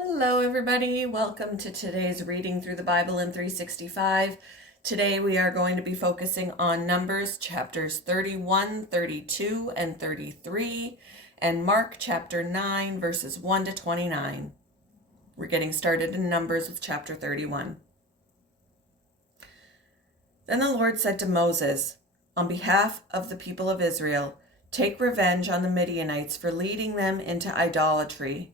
Hello, everybody. Welcome to today's reading through the Bible in 365. Today we are going to be focusing on Numbers chapters 31, 32, and 33, and Mark chapter 9, verses 1 to 29. We're getting started in Numbers with chapter 31. Then the Lord said to Moses, on behalf of the people of Israel, take revenge on the Midianites for leading them into idolatry.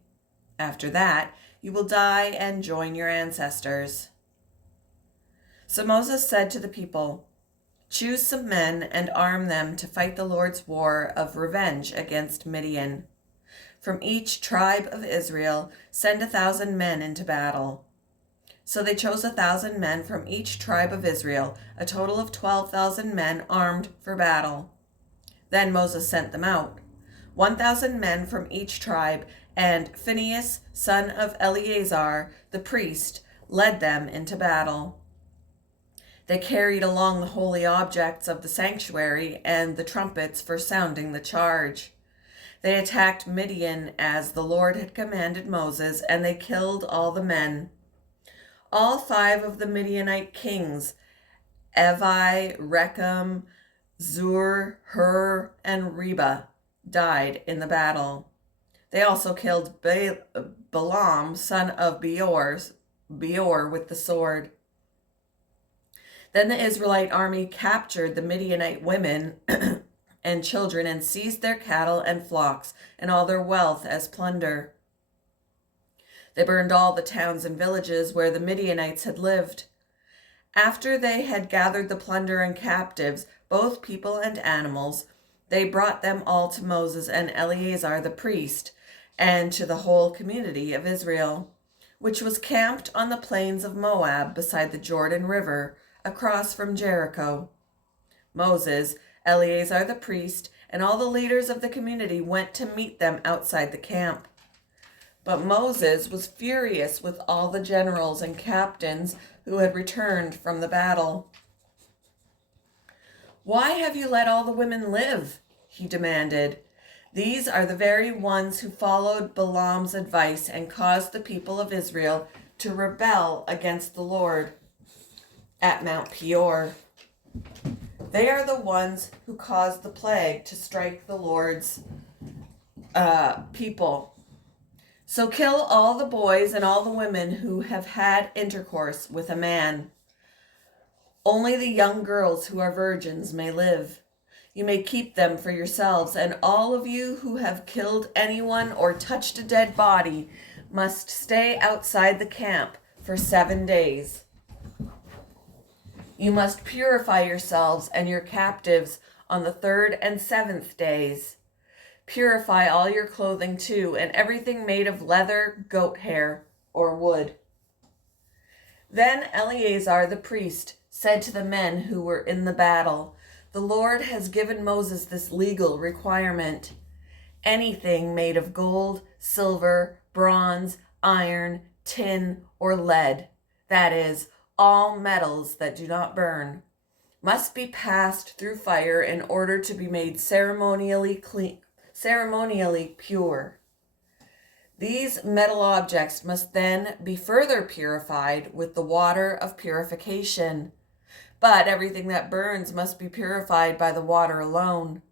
After that, you will die and join your ancestors. So Moses said to the people, choose some men and arm them to fight the Lord's war of revenge against Midian. From each tribe of Israel, send 1,000 men into battle. So they chose 1,000 men from each tribe of Israel, a total of 12,000 men armed for battle. Then Moses sent them out, 1,000 men from each tribe, and Phinehas, son of Eleazar, the priest, led them into battle. They carried along the holy objects of the sanctuary and the trumpets for sounding the charge. They attacked Midian as the Lord had commanded Moses, and they killed all the men. All 5 of the Midianite kings, Evi, Rechem, Zur, Hur, and Reba, died in the battle. They also killed Balaam, son of Beor, with the sword. Then the Israelite army captured the Midianite women and children and seized their cattle and flocks and all their wealth as plunder. They burned all the towns and villages where the Midianites had lived. After they had gathered the plunder and captives, both people and animals, they brought them all to Moses and Eleazar the priest, and to the whole community of Israel, which was camped on the plains of Moab beside the Jordan River, across from Jericho. Moses, Eleazar the priest, and all the leaders of the community went to meet them outside the camp. But Moses was furious with all the generals and captains who had returned from the battle. Why have you let all the women live? He demanded. These are the very ones who followed Balaam's advice and caused the people of Israel to rebel against the Lord at Mount Peor. They are the ones who caused the plague to strike the Lord's people. So kill all the boys and all the women who have had intercourse with a man. Only the young girls who are virgins may live. You may keep them for yourselves, and all of you who have killed anyone or touched a dead body must stay outside the camp for 7 days. You must purify yourselves and your captives on the 3rd and 7th days. Purify all your clothing too, and everything made of leather, goat hair, or wood. Then Eleazar the priest said to the men who were in the battle, the Lord has given Moses this legal requirement. Anything made of gold, silver, bronze, iron, tin, or lead, that is, all metals that do not burn, must be passed through fire in order to be made ceremonially pure. These metal objects must then be further purified with the water of purification. But everything that burns must be purified by the water alone.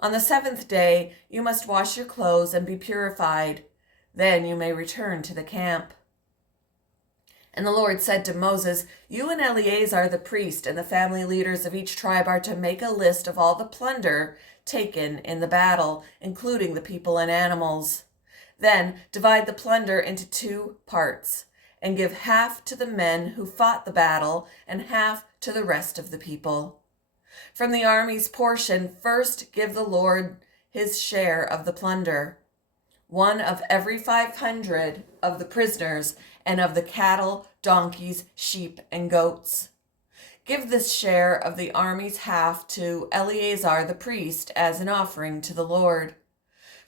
On the 7th day, you must wash your clothes and be purified. Then you may return to the camp. And the Lord said to Moses, you and Eleazar the priest and the family leaders of each tribe are to make a list of all the plunder taken in the battle, including the people and animals. Then divide the plunder into 2 parts, and give half to the men who fought the battle and half to the rest of the people. From the army's portion, first give the Lord his share of the plunder, 1 of every 500 of the prisoners and of the cattle, donkeys, sheep, and goats. Give this share of the army's half to Eleazar the priest as an offering to the Lord.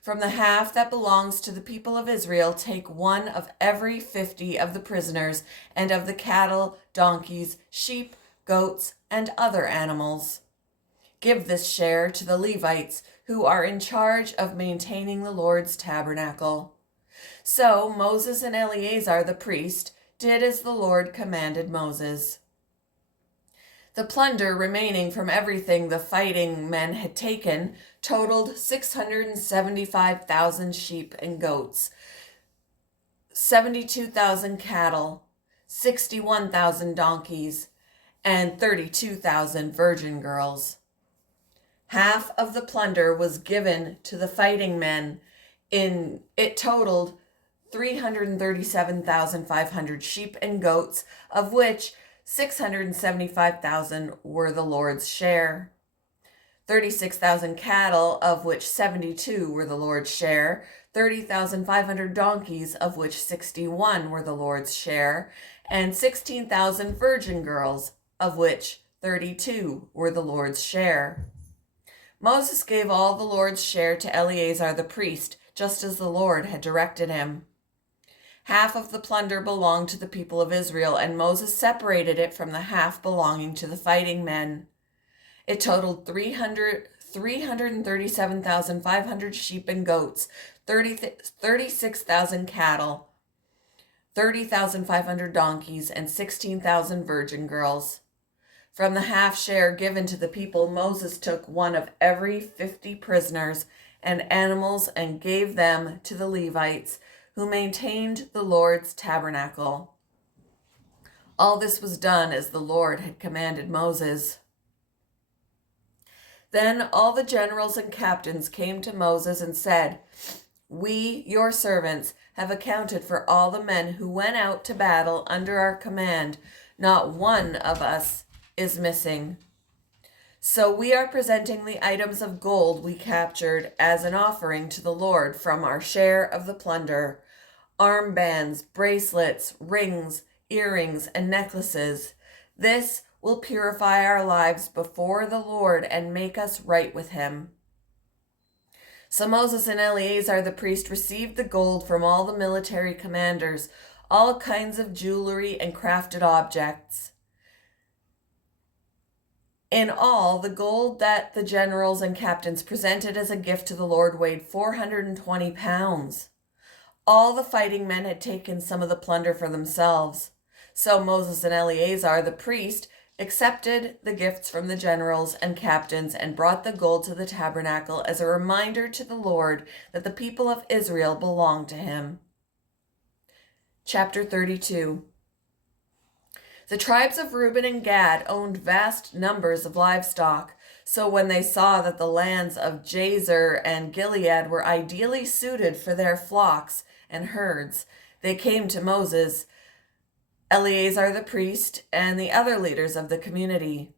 From the half that belongs to the people of Israel, take 1 of every 50 of the prisoners and of the cattle, donkeys, sheep, goats, and other animals. Give this share to the Levites, who are in charge of maintaining the Lord's tabernacle. So Moses and Eleazar the priest did as the Lord commanded Moses. The plunder remaining from everything the fighting men had taken totaled 675,000 sheep and goats, 72,000 cattle, 61,000 donkeys, and 32,000 virgin girls. Half of the plunder was given to the fighting men. It totaled 337,500 sheep and goats, of which 675,000 were the Lord's share. 36,000 cattle, of which 72 were the Lord's share. 30,500 donkeys, of which 61 were the Lord's share. And 16,000 virgin girls, of which 32 were the Lord's share. Moses gave all the Lord's share to Eleazar the priest, just as the Lord had directed him. Half of the plunder belonged to the people of Israel, and Moses separated it from the half belonging to the fighting men. It totaled 337,500 sheep and goats, 36,000 cattle, 30,500 donkeys, and 16,000 virgin girls. From the half share given to the people, Moses took one of every 50 prisoners and animals and gave them to the Levites, who maintained the Lord's tabernacle. All this was done as the Lord had commanded Moses. Then all the generals and captains came to Moses and said, "We, your servants, have accounted for all the men who went out to battle under our command. Not one of us is missing. So we are presenting the items of gold we captured as an offering to the Lord from our share of the plunder: armbands, bracelets, rings, earrings, and necklaces. This will purify our lives before the Lord and make us right with him." So Moses and Eleazar the priest received the gold from all the military commanders, all kinds of jewelry and crafted objects. In all, the gold that the generals and captains presented as a gift to the Lord weighed 420 pounds. All the fighting men had taken some of the plunder for themselves. So Moses and Eleazar the priest accepted the gifts from the generals and captains and brought the gold to the tabernacle as a reminder to the Lord that the people of Israel belonged to him. Chapter 32. The tribes of Reuben and Gad owned vast numbers of livestock. So when they saw that the lands of Jazer and Gilead were ideally suited for their flocks and herds, they came to Moses, Eleazar the priest, and the other leaders of the community.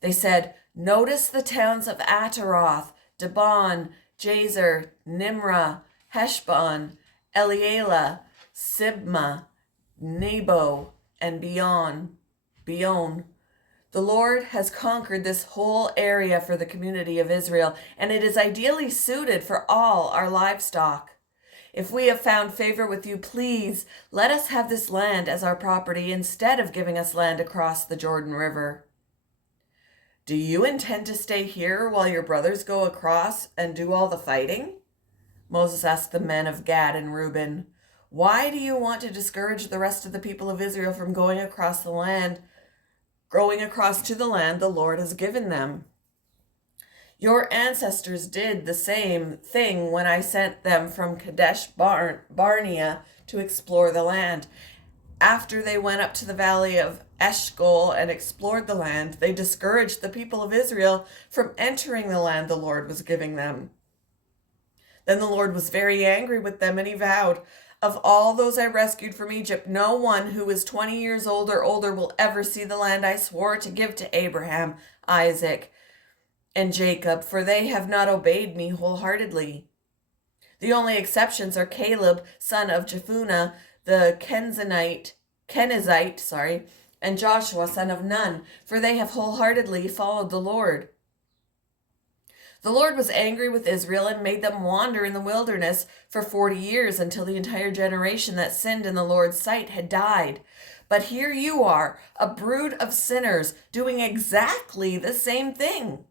They said, "Notice the towns of Ataroth, Dibon, Jazer, Nimrah, Heshbon, Elealeh, Sibmah, Nebo, and Beon. The Lord has conquered this whole area for the community of Israel, and it is ideally suited for all our livestock. If we have found favor with you, please let us have this land as our property instead of giving us land across the Jordan River." "Do you intend to stay here while your brothers go across and do all the fighting?" Moses asked the men of Gad and Reuben. "Why do you want to discourage the rest of the people of Israel from going across to the land the Lord has given them? Your ancestors did the same thing when I sent them from Kadesh Barnea to explore the land. After they went up to the valley of Eshcol and explored the land, they discouraged the people of Israel from entering the land the Lord was giving them. Then the Lord was very angry with them, and he vowed, 'Of all those I rescued from Egypt, no one who is 20 years old or older will ever see the land I swore to give to Abraham, Isaac, and Jacob, for they have not obeyed me wholeheartedly.' The only exceptions are Caleb, son of Jephunneh, the Kenizzite, and Joshua, son of Nun, for they have wholeheartedly followed the Lord." The Lord was angry with Israel and made them wander in the wilderness for 40 years until the entire generation that sinned in the Lord's sight had died. But here you are, a brood of sinners, doing exactly the same thing.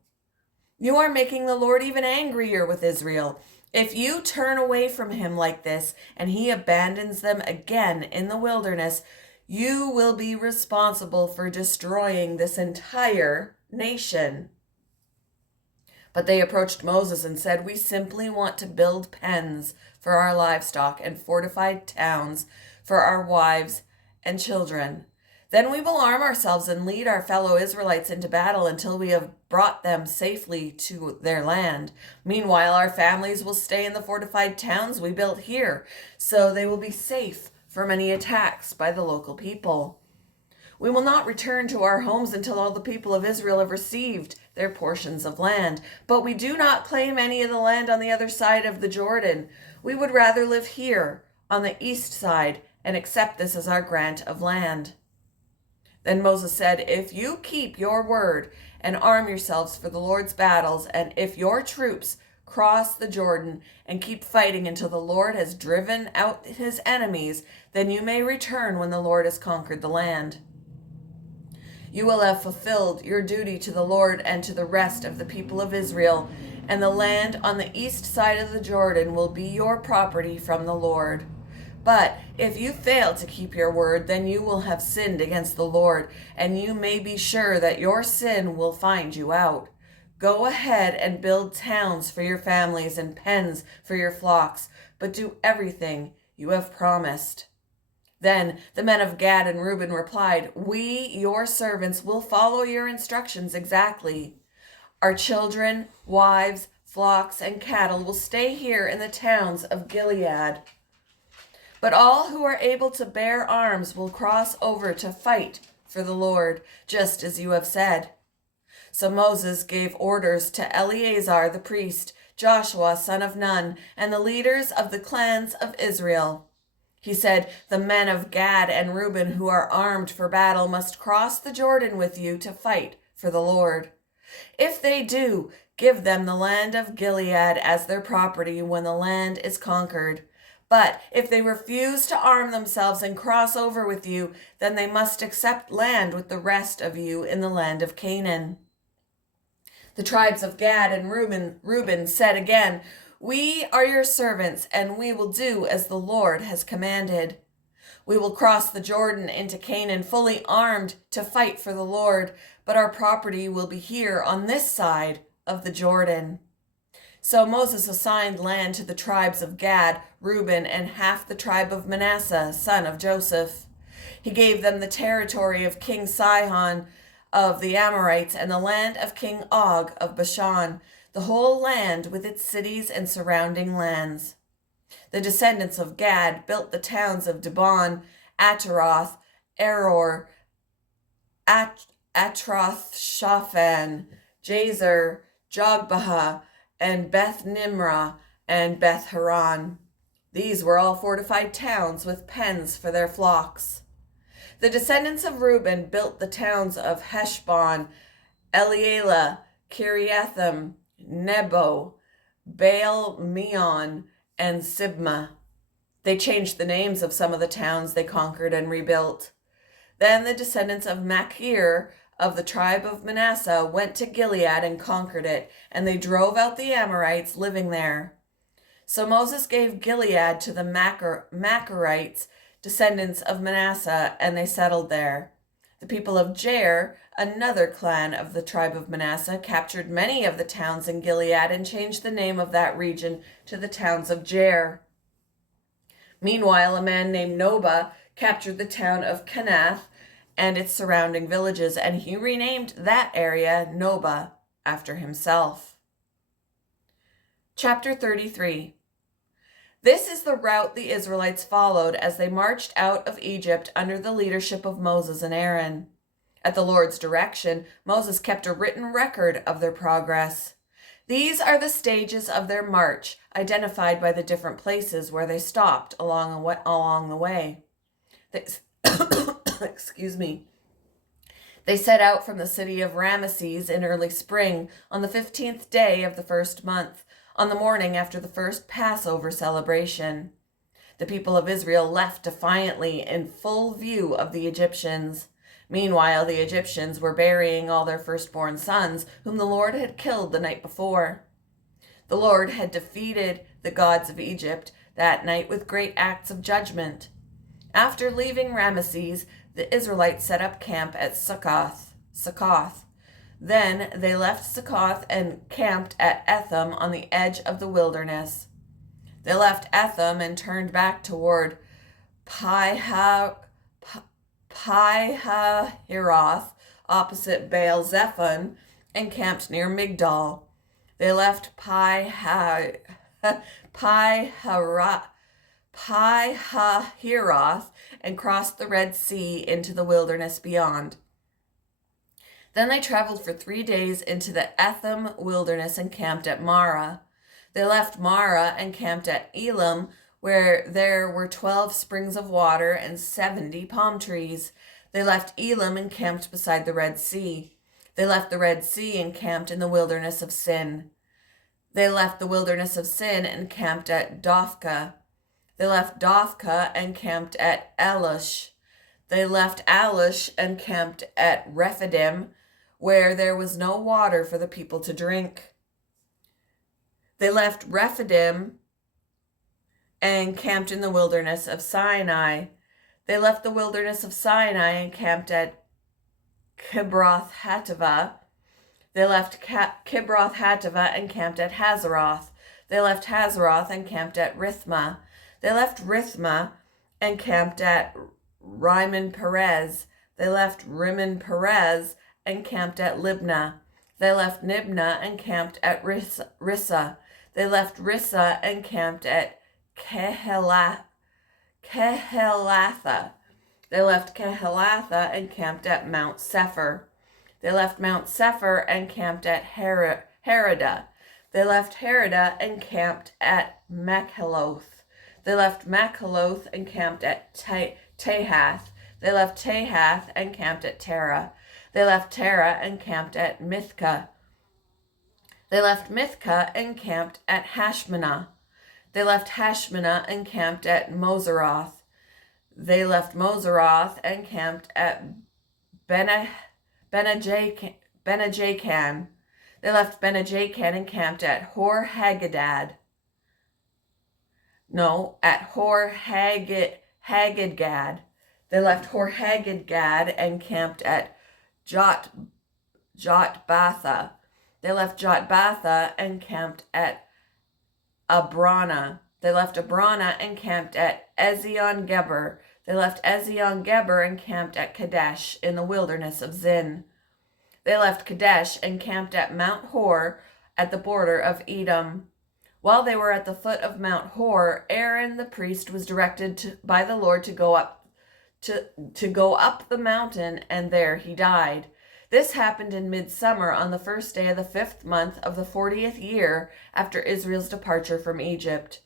You are making the Lord even angrier with Israel. If you turn away from him like this and he abandons them again in the wilderness, you will be responsible for destroying this entire nation." But they approached Moses and said, "We simply want to build pens for our livestock and fortified towns for our wives and children. Then we will arm ourselves and lead our fellow Israelites into battle until we have brought them safely to their land. Meanwhile, our families will stay in the fortified towns we built here, so they will be safe from any attacks by the local people. We will not return to our homes until all the people of Israel have received their portions of land. But we do not claim any of the land on the other side of the Jordan. We would rather live here on the east side and accept this as our grant of land." Then Moses said, "If you keep your word and arm yourselves for the Lord's battles, and if your troops cross the Jordan and keep fighting until the Lord has driven out his enemies, then you may return when the Lord has conquered the land. You will have fulfilled your duty to the Lord and to the rest of the people of Israel, and the land on the east side of the Jordan will be your property from the Lord. But if you fail to keep your word, then you will have sinned against the Lord, and you may be sure that your sin will find you out. Go ahead and build towns for your families and pens for your flocks, but do everything you have promised." Then the men of Gad and Reuben replied, "We, your servants, will follow your instructions exactly. Our children, wives, flocks, and cattle will stay here in the towns of Gilead. But all who are able to bear arms will cross over to fight for the Lord, just as you have said." So Moses gave orders to Eleazar the priest, Joshua son of Nun, and the leaders of the clans of Israel. He said, "The men of Gad and Reuben who are armed for battle must cross the Jordan with you to fight for the Lord. If they do, give them the land of Gilead as their property when the land is conquered. But if they refuse to arm themselves and cross over with you, then they must accept land with the rest of you in the land of Canaan." The tribes of Gad and Reuben said again, "We are your servants, and we will do as the Lord has commanded. We will cross the Jordan into Canaan fully armed to fight for the Lord, but our property will be here on this side of the Jordan." So Moses assigned land to the tribes of Gad, Reuben, and half the tribe of Manasseh, son of Joseph. He gave them the territory of King Sihon of the Amorites and the land of King Og of Bashan, the whole land with its cities and surrounding lands. The descendants of Gad built the towns of Dibon, Ataroth, Aror, Atroth Shaphan, Jazer, Jogbehah, and Beth Nimrah and Beth Haran. These were all fortified towns with pens for their flocks. The descendants of Reuben built the towns of Heshbon, Elealeh, Kiriathim, Nebo, Baal Meon, and Sibmah. They changed the names of some of the towns they conquered and rebuilt. Then the descendants of Machir of the tribe of Manasseh went to Gilead and conquered it, and they drove out the Amorites living there. So Moses gave Gilead to the Machirites, descendants of Manasseh, and they settled there. The people of Jair, another clan of the tribe of Manasseh, captured many of the towns in Gilead and changed the name of that region to the towns of Jair. Meanwhile, a man named Nobah captured the town of Kenath and its surrounding villages, and he renamed that area Nobah after himself. Chapter 33. This is the route the Israelites followed as they marched out of Egypt under the leadership of Moses and Aaron. At the Lord's direction, Moses kept a written record of their progress. These are the stages of their march, identified by the different places where they stopped along the way. Excuse me. They set out from the city of Ramesses in early spring on the 15th day of the first month, on the morning after the first Passover celebration. The people of Israel left defiantly in full view of the Egyptians. Meanwhile, the Egyptians were burying all their firstborn sons, whom the Lord had killed the night before. The Lord had defeated the gods of Egypt that night with great acts of judgment. After leaving Ramesses, the Israelites set up camp at Succoth. Then they left Succoth and camped at Etham on the edge of the wilderness. They left Etham and turned back toward Pihahiroth, opposite Baal Zephon, and camped near Migdal. They left Pihahiroth and crossed the Red Sea into the wilderness beyond. Then they traveled for 3 days into the Etham wilderness and camped at Marah. They left Marah and camped at Elim, where there were 12 springs of water and 70 palm trees. They left Elim and camped beside the Red Sea. They left the Red Sea and camped in the wilderness of Sin. They left the wilderness of Sin and camped at Dophkah. They left Dophkah and camped at Alush. They left Alush and camped at Rephidim, where there was no water for the people to drink. They left Rephidim and camped in the wilderness of Sinai. They left the wilderness of Sinai and camped at Kibroth Hattaavah. They left Kibroth Hattaavah and camped at Hazeroth. They left Hazeroth and camped at Rithmah. They left Rithmah and camped at Rimmon Perez. They left Rimmon Perez and camped at Libnah. They left Libnah and camped at Rissa. They left Rissa and camped at Kehelatha. They left Kehelatha and camped at Mount Sephir. They left Mount Sephir and camped at Heradah. They left Heradah and camped at Makheloth. They left Makheloth and camped at Tahath. They left Tahath and camped at Terah. They left Terah and camped at Mithkah. They left Mithkah and camped at Hashmanah. They left Hashmanah and camped at Moseroth. They left Moseroth and camped at Benajacan. They left Benajacan and camped at Hor-Haggidgad. At Hor-Haggidgad. They left Hor-Haggidgad and camped at Jotbatha. They left Jotbatha and camped at Abrana. They left Abrana and camped at Ezion-Geber. They left Ezion-Geber and camped at Kadesh in the wilderness of Zin. They left Kadesh and camped at Mount Hor at the border of Edom. While they were at the foot of Mount Hor, Aaron the priest was directed by the Lord to go up the mountain, and there he died. This happened in midsummer on the first day of the 5th month of the 40th year after Israel's departure from Egypt.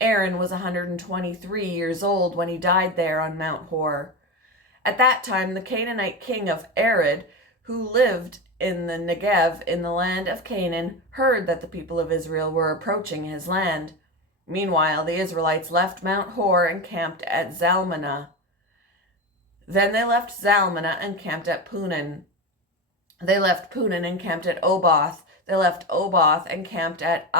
Aaron was 123 years old when he died there on Mount Hor. At that time, the Canaanite king of Arad, who lived in the Negev in the land of Canaan, heard that the people of Israel were approaching his land. Meanwhile, the Israelites left Mount Hor and camped at Zalmanah. Then they left Zalmanah and camped at Punan. They left Punan and camped at Oboth. They left Oboth and camped at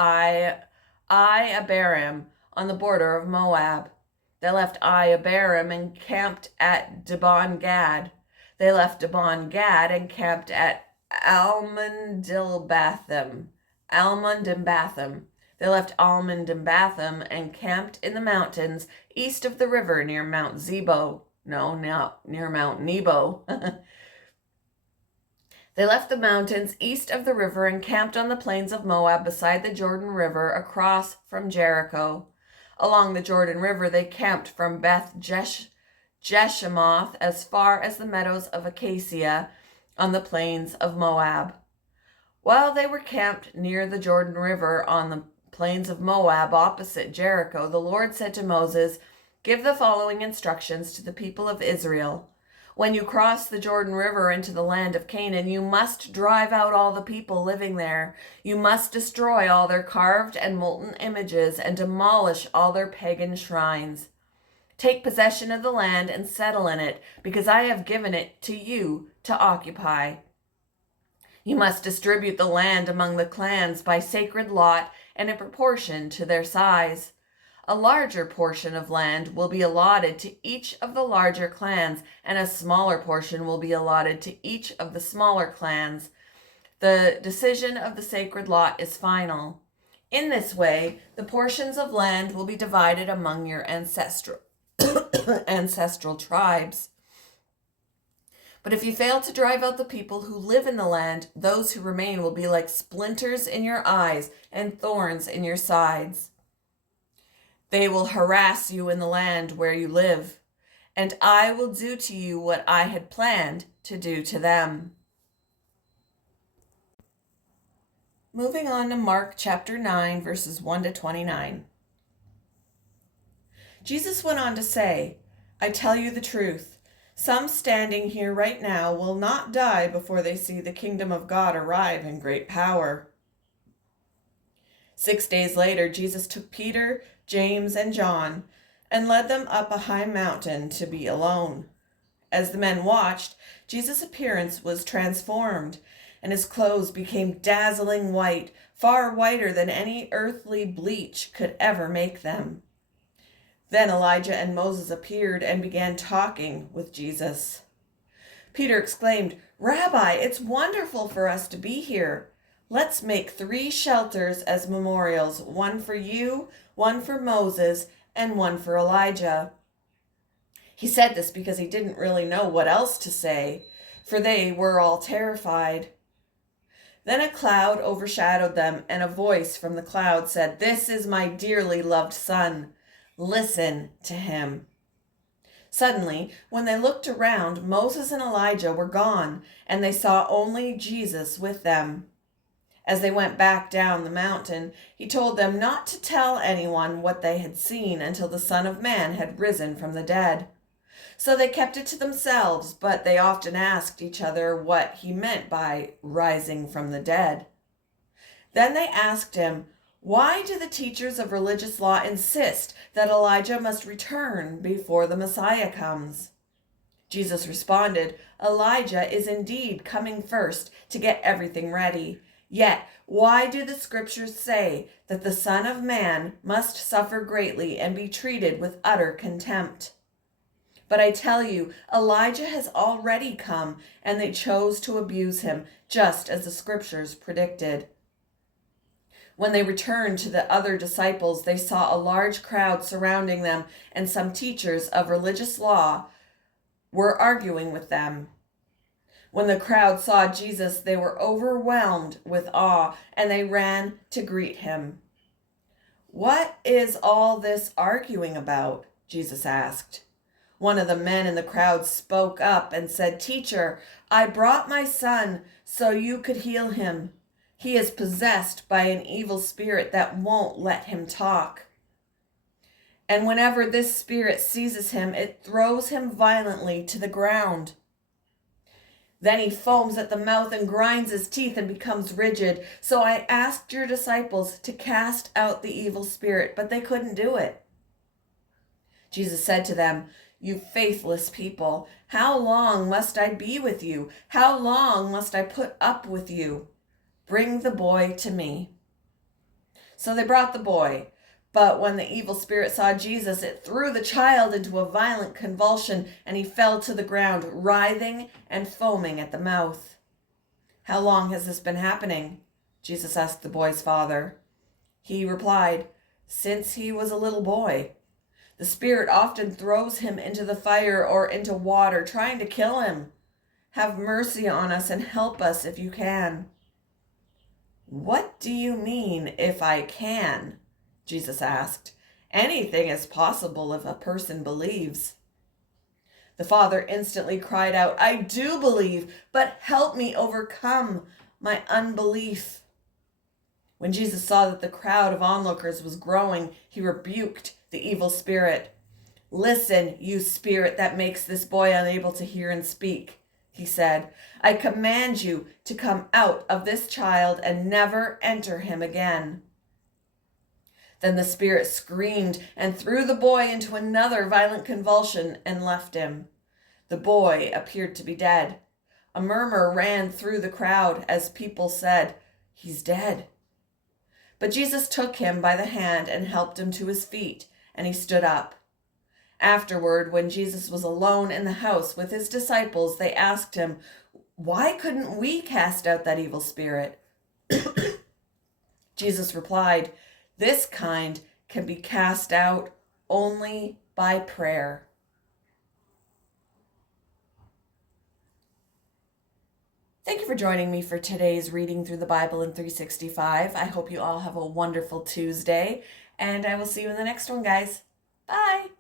Abarim on the border of Moab. They left Abarim and camped at Dibon-Gad. They left Dibon-Gad and camped at Almon-Diblathim. They left Almon-Diblathim and camped in the mountains east of the river near Mount Nebo. Near Mount Nebo. They left the mountains east of the river and camped on the plains of Moab beside the Jordan River across from Jericho. Along the Jordan River they camped from Beth Jeshimoth as far as the meadows of Acacia on the plains of Moab. While they were camped near the Jordan River on the plains of Moab opposite Jericho, the Lord said to Moses, "Give the following instructions to the people of Israel. When you cross the Jordan River into the land of Canaan, you must drive out all the people living there. You must destroy all their carved and molten images and demolish all their pagan shrines. Take possession of the land and settle in it, because I have given it to you to occupy. You must distribute the land among the clans by sacred lot and in proportion to their size. A larger portion of land will be allotted to each of the larger clans, and a smaller portion will be allotted to each of the smaller clans. The decision of the sacred lot is final. In this way, the portions of land will be divided among your ancestral tribes. But if you fail to drive out the people who live in the land, those who remain will be like splinters in your eyes and thorns in your sides. They will harass you in the land where you live, and I will do to you what I had planned to do to them. Moving on to Mark chapter 9, verses 1 to 29. Jesus went on to say, I tell you the truth, some standing here right now will not die before they see the kingdom of God arrive in great power. 6 days later, Jesus took Peter, James, and John and led them up a high mountain to be alone. As the men watched, Jesus' appearance was transformed, and his clothes became dazzling white, far whiter than any earthly bleach could ever make them. Then Elijah and Moses appeared and began talking with Jesus. Peter exclaimed, Rabbi, it's wonderful for us to be here. Let's make 3 shelters as memorials, one for you, one for Moses, and one for Elijah. He said this because he didn't really know what else to say, for they were all terrified. Then a cloud overshadowed them, and a voice from the cloud said, This is my dearly loved son. Listen to him. Suddenly, when they looked around, Moses and Elijah were gone, and they saw only Jesus with them. As they went back down the mountain, he told them not to tell anyone what they had seen until the Son of Man had risen from the dead. So they kept it to themselves, but they often asked each other what he meant by rising from the dead. Then they asked him, Why do the teachers of religious law insist that Elijah must return before the Messiah comes? Jesus responded, Elijah is indeed coming first to get everything ready. Yet, why do the scriptures say that the Son of Man must suffer greatly and be treated with utter contempt? But I tell you, Elijah has already come, and they chose to abuse him, just as the scriptures predicted. When they returned to the other disciples, they saw a large crowd surrounding them, and some teachers of religious law were arguing with them. When the crowd saw Jesus, they were overwhelmed with awe, and they ran to greet him. What is all this arguing about? Jesus asked. One of the men in the crowd spoke up and said, Teacher, I brought my son so you could heal him. He is possessed by an evil spirit that won't let him talk. And whenever this spirit seizes him, it throws him violently to the ground. Then he foams at the mouth and grinds his teeth and becomes rigid. So I asked your disciples to cast out the evil spirit, but they couldn't do it. Jesus said to them, You faithless people, how long must I be with you? How long must I put up with you? Bring the boy to me. So they brought the boy. But when the evil spirit saw Jesus, it threw the child into a violent convulsion, and he fell to the ground, writhing and foaming at the mouth. How long has this been happening? Jesus asked the boy's father. He replied, Since he was a little boy. The spirit often throws him into the fire or into water, trying to kill him. Have mercy on us and help us if you can. What do you mean, if I can? Jesus asked. Anything is possible if a person believes. The father instantly cried out, I do believe, but help me overcome my unbelief. When Jesus saw that the crowd of onlookers was growing, he rebuked the evil spirit. Listen, you spirit that makes this boy unable to hear and speak, he said. I command you to come out of this child and never enter him again. Then the spirit screamed and threw the boy into another violent convulsion and left him. The boy appeared to be dead. A murmur ran through the crowd as people said, He's dead. But Jesus took him by the hand and helped him to his feet, and he stood up. Afterward, when Jesus was alone in the house with his disciples, they asked him, "Why couldn't we cast out that evil spirit?" Jesus replied, "This kind can be cast out only by prayer." Thank you for joining me for today's reading through the Bible in 365. I hope you all have a wonderful Tuesday, and I will see you in the next one, guys. Bye.